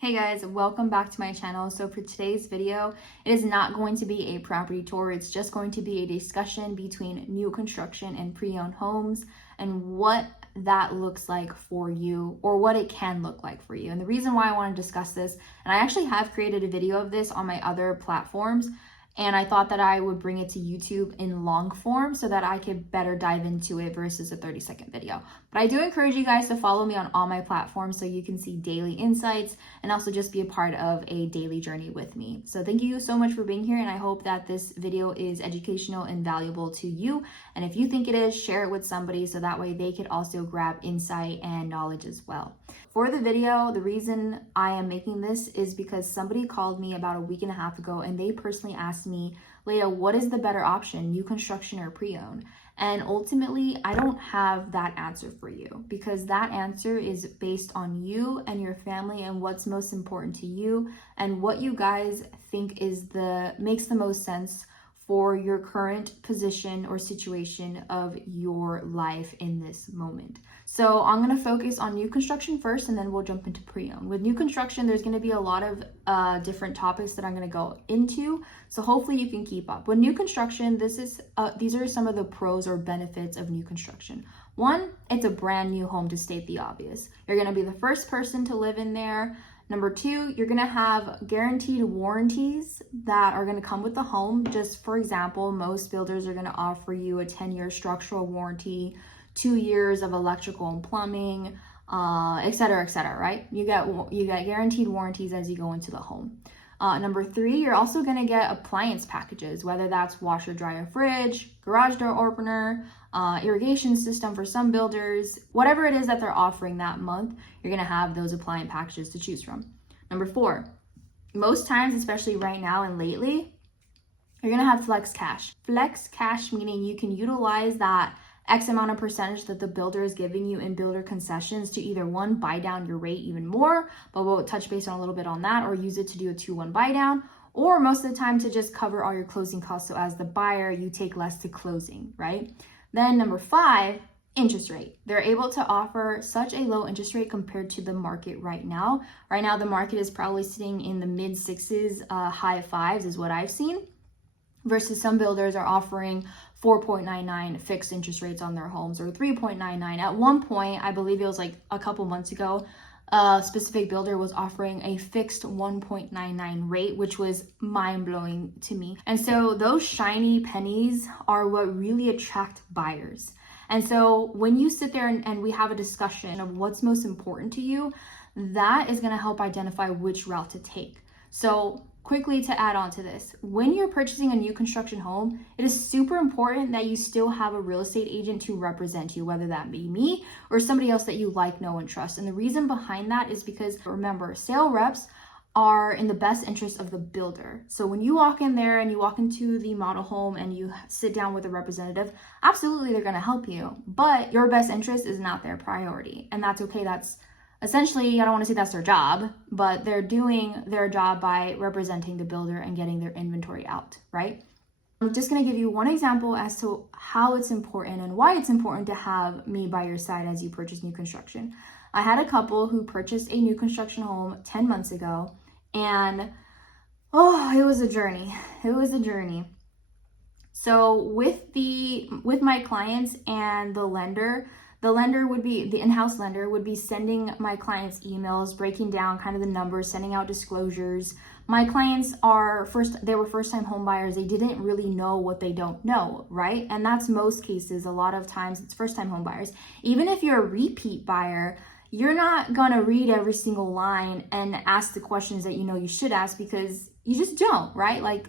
Hey guys, welcome back to my channel. So for today's video, it is not going to be a property tour. It's just going to be a discussion between new construction and pre-owned homes and what that looks like for you, or what it can look like for you. And the reason why I want to discuss this, and I actually have created a video of this on my other platforms, and I thought that I would bring it to YouTube in long form so that I could better dive into it versus a 30-second video. But I do encourage you guys to follow me on all my platforms so you can see daily insights and also just be a part of a daily journey with me. So thank you so much for being here, and I hope that this video is educational and valuable to you. And if you think it is, share it with somebody so that way they could also grab insight and knowledge as well. For the video, the reason I am making this is because somebody called me about a week and a half ago and they personally asked me, Leah, what is the better option, new construction or pre-owned? And ultimately, I don't have that answer for you because that answer is based on you and your family and what's most important to you and what you guys think makes the most sense for your current position or situation of your life in this moment. So I'm going to focus on new construction first, and then we'll jump into pre-owned. With new construction, there's going to be a lot of different topics that I'm going to go into, so hopefully you can keep up. With new construction, these are some of the pros or benefits of new construction. One, it's a brand new home, to state the obvious. You're going to be the first person to live in there. Number two, you're gonna have guaranteed warranties that are gonna come with the home. Just for example, most builders are gonna offer you a 10-year structural warranty, 2 years of electrical and plumbing, et cetera, right? You get guaranteed warranties as you go into the home. Number three, you're also gonna get appliance packages, whether that's washer, dryer, fridge, garage door opener, irrigation system for some builders, whatever it is that they're offering that month, you're gonna have those appliance packages to choose from. Number four, most times, especially right now and lately, you're gonna have flex cash. Flex cash meaning you can utilize that X amount of percentage that the builder is giving you in builder concessions to either one, buy down your rate even more, but we'll touch base on a little bit on that, or use it to do a 2-1 buy down, or most of the time to just cover all your closing costs. So as the buyer, you take less to closing, right? Then number five, interest rate. They're able to offer such a low interest rate compared to the market right now. Right now, the market is probably sitting in the mid sixes, high fives is what I've seen, versus some builders are offering 4.99 fixed interest rates on their homes, or 3.99. At one point, I believe it was like a couple months ago, a specific builder was offering a fixed 1.99 rate, which was mind-blowing to me. And so those shiny pennies are what really attract buyers. And so when you sit there and we have a discussion of what's most important to you, that is going to help identify which route to take. So quickly to add on to this, when you're purchasing a new construction home, it is super important that you still have a real estate agent to represent you, whether that be me or somebody else that you like, know, and trust. And the reason behind that is because, remember, sale reps are in the best interest of the builder. So when you walk in there and you walk into the model home and you sit down with a representative, absolutely they're going to help you, but your best interest is not their priority. And that's okay. That's essentially, I don't want to say that's their job, but they're doing their job by representing the builder and getting their inventory out, right? I'm just going to give you one example as to how it's important and why it's important to have me by your side as you purchase new construction. I had a couple who purchased a new construction home 10 months ago, and it was a journey. It was a journey. So with my clients and the in-house lender would be sending my clients emails, breaking down kind of the numbers, sending out disclosures. My clients they were first-time home buyers. They didn't really know what they don't know, right? And that's most cases. A lot of times it's first-time home buyers. Even if you're a repeat buyer, you're not gonna read every single line and ask the questions that you know you should ask, because you just don't, right? Like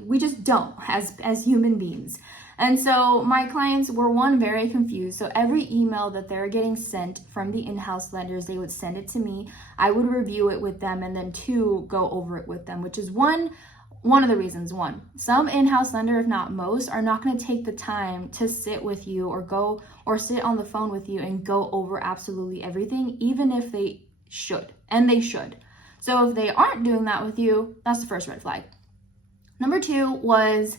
we just don't as human beings. And so my clients were, one, very confused. So every email that they're getting sent from the in-house lenders, they would send it to me. I would review it with them, and then two, go over it with them, which is one of the reasons. One, some in-house lender, if not most, are not going to take the time to sit with you or sit on the phone with you and go over absolutely everything, even if they should, and they should. So if they aren't doing that with you, that's the first red flag. Number two was,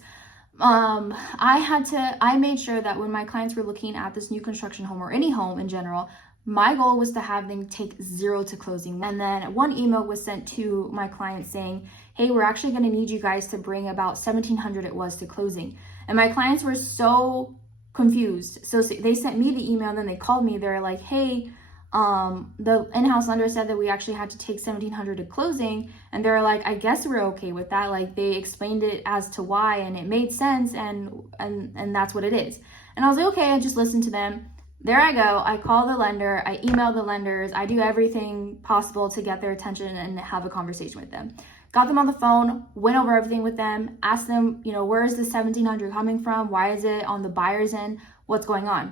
I made sure that when my clients were looking at this new construction home or any home in general, My goal was to have them take 0 to closing. And then one email was sent to my client saying, hey, we're actually going to need you guys to bring about 1,700 it was to closing. And my clients were so confused. So they sent me the email, and then they called me. They're like, hey, the in-house lender said that we actually had to take 1,700 to closing. And they're like, I guess we're okay with that. Like, they explained it as to why, and it made sense, and that's what it is. And I was like, okay, I just listened to them. There I go. I call the lender, I email the lenders, I do everything possible to get their attention and have a conversation with them. Got them on the phone, went over everything with them, asked them, where is the 1,700 coming from? Why is it on the buyer's end? What's going on?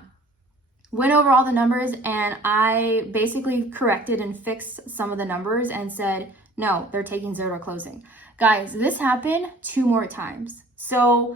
Went over all the numbers, and I basically corrected and fixed some of the numbers and said, no, they're taking 0 to closing. Guys, this happened 2 more times. So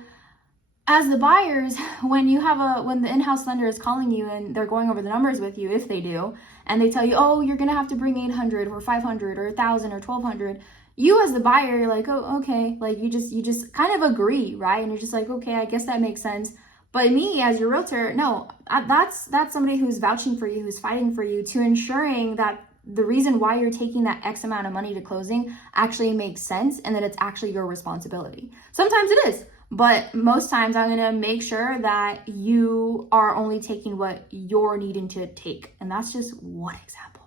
as the buyers, when the in-house lender is calling you and they're going over the numbers with you, if they do, and they tell you, oh, you're gonna have to bring 800 or 500 or 1,000 or 1,200, you as the buyer, you're like, oh, okay, like you just kind of agree, right? And you're just like, okay, I guess that makes sense. But me as your realtor, no, that's somebody who's vouching for you, who's fighting for you, to ensuring that the reason why you're taking that X amount of money to closing actually makes sense, and that it's actually your responsibility. Sometimes it is. But most times I'm gonna make sure that you are only taking what you're needing to take. And that's just one example.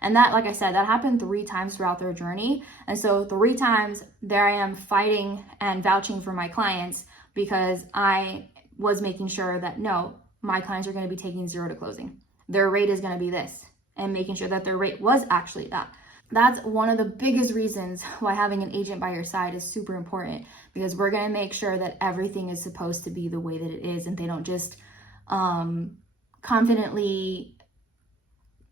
And that, like I said, that happened 3 times throughout their journey. And so 3 times there I am fighting and vouching for my clients, because I was making sure that no, my clients are gonna be taking 0 to closing. Their rate is gonna be this, and making sure that their rate was actually that. That's one of the biggest reasons why having an agent by your side is super important, because we're going to make sure that everything is supposed to be the way that it is, and they don't just confidently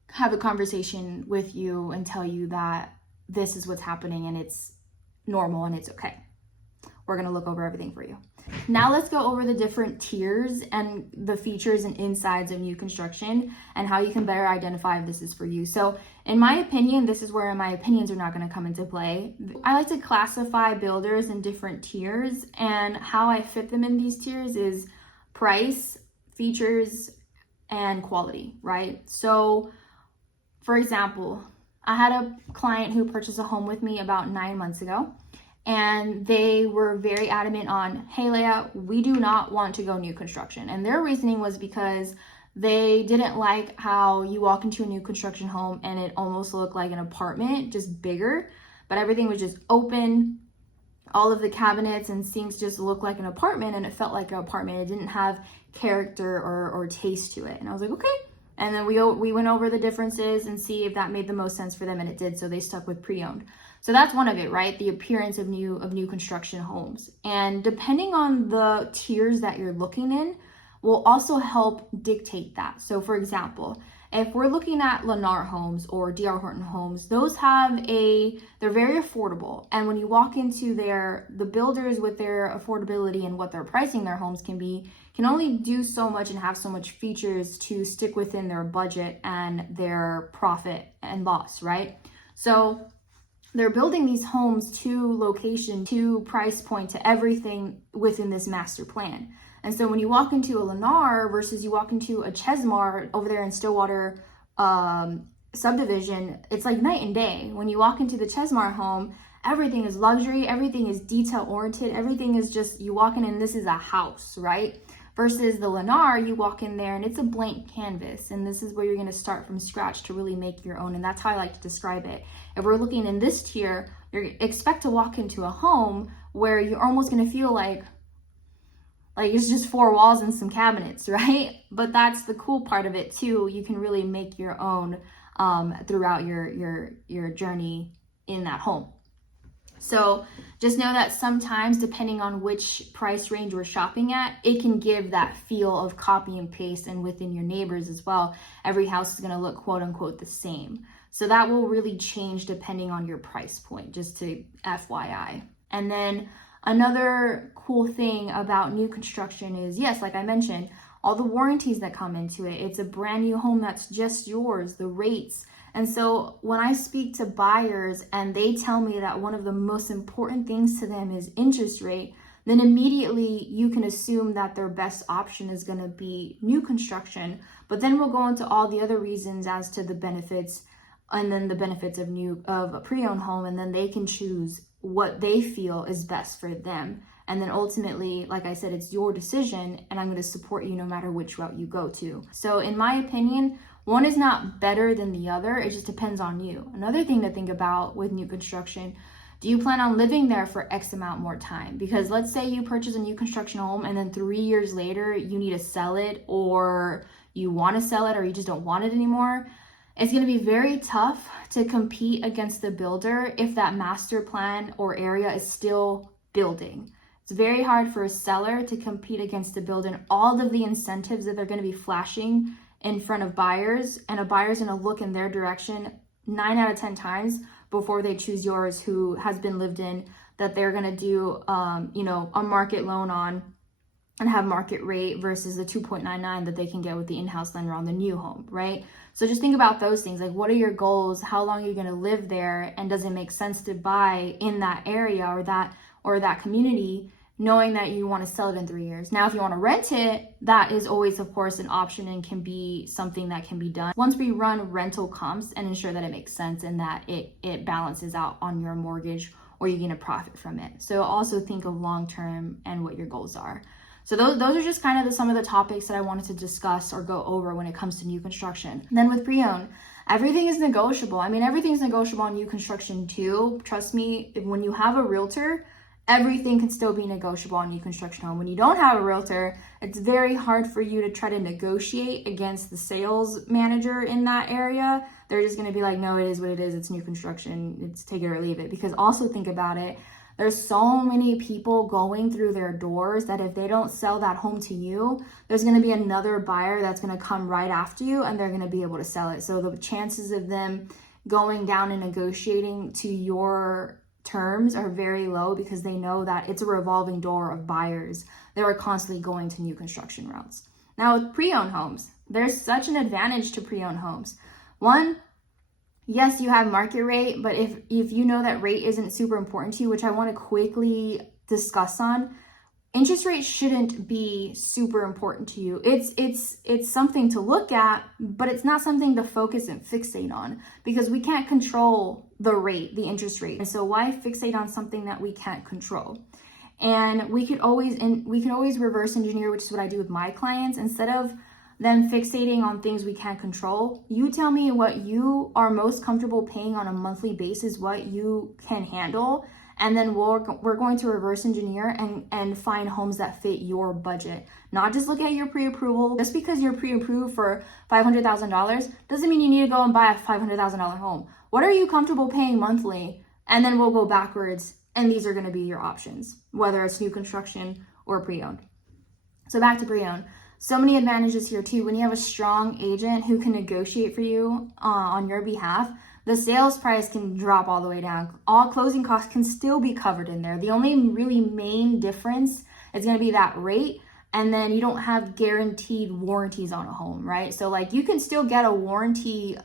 have a conversation with you and tell you that this is what's happening and it's normal and it's okay. We're going to look over everything for you. Now let's go over the different tiers and the features and insides of new construction and how you can better identify if this is for you. So in my opinion, this is where my opinions are not going to come into play. I like to classify builders in different tiers, and how I fit them in these tiers is price, features, and quality, right? So for example, I had a client who purchased a home with me about 9 months ago. And they were very adamant on, hey, Leah, we do not want to go new construction. And their reasoning was because they didn't like how you walk into a new construction home and it almost looked like an apartment, just bigger, but everything was just open. All of the cabinets and sinks just looked like an apartment, and it felt like an apartment. It didn't have character or taste to it. And I was like, okay. And then we went over the differences and see if that made the most sense for them, and it did. So they stuck with pre-owned. So that's one of it, right? The appearance of new construction homes. And depending on the tiers that you're looking in will also help dictate that. So for example, if we're looking at Lennar homes or D.R. Horton homes, those they're very affordable. And when you walk into the builders with their affordability and what their pricing their homes can only do so much and have so much features to stick within their budget and their profit and loss, right? So they're building these homes to location, to price point, to everything within this master plan. And so when you walk into a Lennar versus you walk into a Chesmar over there in Stillwater subdivision, it's like night and day. When you walk into the Chesmar home, everything is luxury, everything is detail oriented, everything is just, you walk in and this is a house, right? Versus the Lennar, you walk in there and it's a blank canvas, and this is where you're going to start from scratch to really make your own. And that's how I like to describe it. If we're looking in this tier, you expect to walk into a home where you're almost going to feel like it's just 4 walls and some cabinets, right? But that's the cool part of it too. You can really make your own throughout your journey in that home. So just know that sometimes, depending on which price range we're shopping at, it can give that feel of copy and paste, and within your neighbors as well. Every house is going to look quote unquote the same. So that will really change depending on your price point, just to FYI. And then another cool thing about new construction is, yes, like I mentioned, all the warranties that come into it. It's a brand new home that's just yours, the rates. And so when I speak to buyers and they tell me that one of the most important things to them is interest rate, then immediately you can assume that their best option is going to be new construction. But then we'll go into all the other reasons as to the benefits, and then the benefits of a pre-owned home, and then they can choose what they feel is best for them. And then ultimately, like I said, it's your decision, and I'm going to support you no matter which route you go to. So in my opinion, one is not better than the other. It just depends on you. Another thing to think about with new construction, do you plan on living there for X amount more time? Because let's say you purchase a new construction home and then 3 years later you need to sell it, or you want to sell it, or you just don't want it anymore. It's going to be very tough to compete against the builder if that master plan or area is still building. It's very hard for a seller to compete against the builder and all of the incentives that they're going to be flashing in front of buyers, and a buyer's going to look in their direction 9 out of 10 times before they choose yours, who has been lived in, that they're going to do a market loan on and have market rate versus the 2.99 that they can get with the in-house lender on the new home, right? So just think about those things. Like, what are your goals? How long are you going to live there? And does it make sense to buy in that area or that community, knowing that you want to sell it in 3 years? Now, if you want to rent it, that is always, of course, an option and can be something that can be done once we run rental comps and ensure that it makes sense and that it balances out on your mortgage, or you gain a profit from it. So also think of long-term and what your goals are. So those are just kind of some of the topics that I wanted to discuss or go over when it comes to new construction. And then with pre-owned, everything is negotiable. I mean, everything's negotiable on new construction too. Trust me, when you have a realtor, everything can still be negotiable on new construction home. When you don't have a realtor, it's very hard for you to try to negotiate against the sales manager in that area. They're just going to be like, no, it is what it is. It's new construction. It's take it or leave it. Because also think about it. There's so many people going through their doors that if they don't sell that home to you, there's going to be another buyer that's going to come right after you, and they're going to be able to sell it. So the chances of them going down and negotiating to your terms are very low, because they know that it's a revolving door of buyers that are constantly going to new construction routes. Now with pre-owned homes, there's such an advantage to pre-owned homes. One, yes, you have market rate, but if you know that rate isn't super important to you, which I want to quickly discuss on, interest rate shouldn't be super important to you. It's something to look at, but it's not something to focus and fixate on, because we can't control the rate, the interest rate. And so why fixate on something that we can't control? And we could always reverse engineer, which is what I do with my clients. Instead of them fixating on things we can't control, you tell me what you are most comfortable paying on a monthly basis, what you can handle, and then we're going to reverse engineer and find homes that fit your budget. Not just look at your pre-approval. Just because you're pre-approved for $500,000 doesn't mean you need to go and buy a $500,000 home. What are you comfortable paying monthly? And then we'll go backwards, and these are going to be your options, whether it's new construction or pre-owned. So back to pre-owned. So many advantages here too. When you have a strong agent who can negotiate for you on your behalf, the sales price can drop all the way down. All closing costs can still be covered in there. The only really main difference is going to be that rate, and then you don't have guaranteed warranties on a home, right? So like you can still get a warranty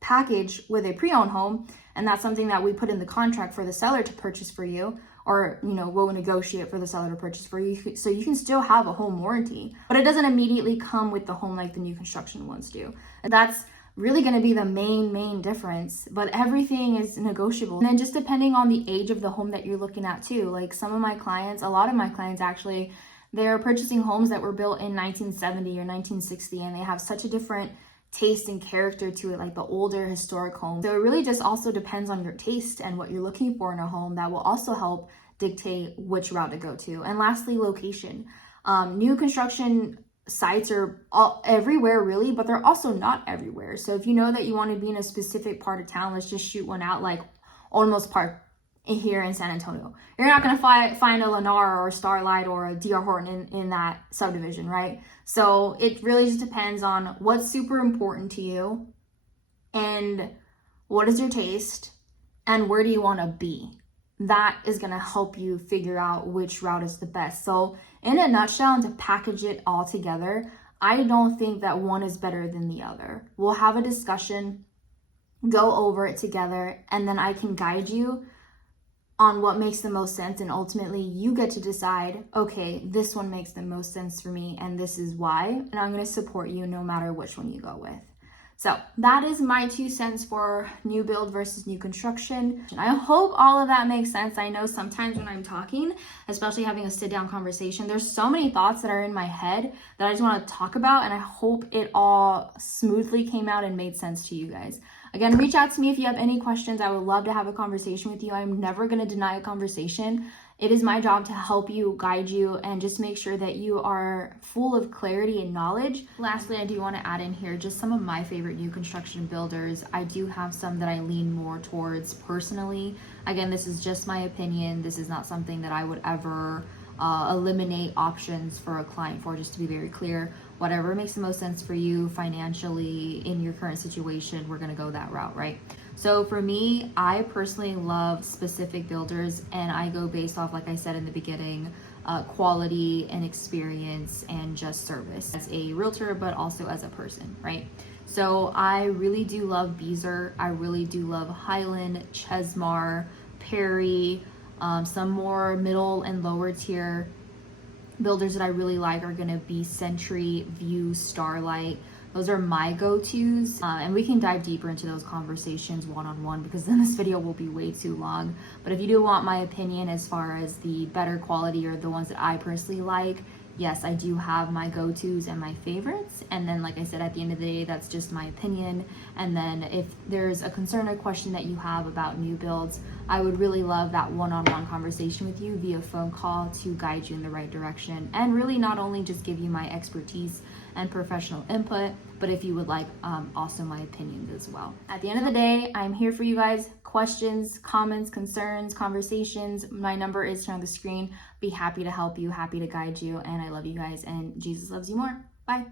package with a pre-owned home, and that's something that we put in the contract for the seller to purchase for you, or we'll negotiate for the seller to purchase for you, so you can still have a home warranty, but it doesn't immediately come with the home like the new construction ones do. And that's really going to be the main difference, but everything is negotiable. And then just depending on the age of the home that you're looking at too, like some of my clients, a lot of my clients actually, they're purchasing homes that were built in 1970 or 1960, and they have such a different taste and character to it, like the older historic home. So it really just also depends on your taste and what you're looking for in a home. That will also help dictate which route to go to. And lastly, location. New construction sites are everywhere really, but they're also not everywhere. So if you know that you want to be in a specific part of town, let's just shoot one out like Olmos Park here in San Antonio. You're not going to find a Lennar or a Starlight or a D.R. Horton in that subdivision, right? So it really just depends on what's super important to you and what is your taste and where do you want to be. That is going to help you figure out which route is the best. So in a nutshell, and to package it all together, I don't think that one is better than the other. We'll have a discussion, go over it together, and then I can guide you on what makes the most sense, and ultimately you get to decide, okay, this one makes the most sense for me and this is why, and I'm going to support you no matter which one you go with. So that is my 2 cents for new build versus new construction. And I hope all of that makes sense. I know sometimes when I'm talking, especially having a sit down conversation, there's so many thoughts that are in my head that I just want to talk about, and I hope it all smoothly came out and made sense to you guys. Again, reach out to me if you have any questions. I would love to have a conversation with you. I'm never going to deny a conversation. It is my job to help you, guide you, and just make sure that you are full of clarity and knowledge. Lastly, I do want to add in here just some of my favorite new construction builders. I do have some that I lean more towards personally. Again, this is just my opinion. This is not something that I would ever eliminate options for a client for, just to be very clear. Whatever makes the most sense for you financially in your current situation, we're going to go that route, right? So for me, I personally love specific builders, and I go based off, like I said in the beginning, quality and experience and just service as a realtor, but also as a person, right? So I really do love Beazer. I really do love Highland, Chesmar, Perry, some more middle and lower tier builders that I really like are going to be Century, View, Starlight. Those are my go-tos, and we can dive deeper into those conversations one-on-one, because then this video will be way too long. But if you do want my opinion as far as the better quality or the ones that I personally like, yes, I do have my go-tos and my favorites. And then, like I said, at the end of the day, that's just my opinion. And then if there's a concern or question that you have about new builds, I would really love that one-on-one conversation with you via phone call to guide you in the right direction, and really not only just give you my expertise and professional input, but if you would like also my opinions as well. At the end of the day, I'm here for you guys. Questions, comments, concerns, conversations, my number is here on the screen. Be happy to help you, happy to guide you, and I love you guys, and Jesus loves you more. Bye.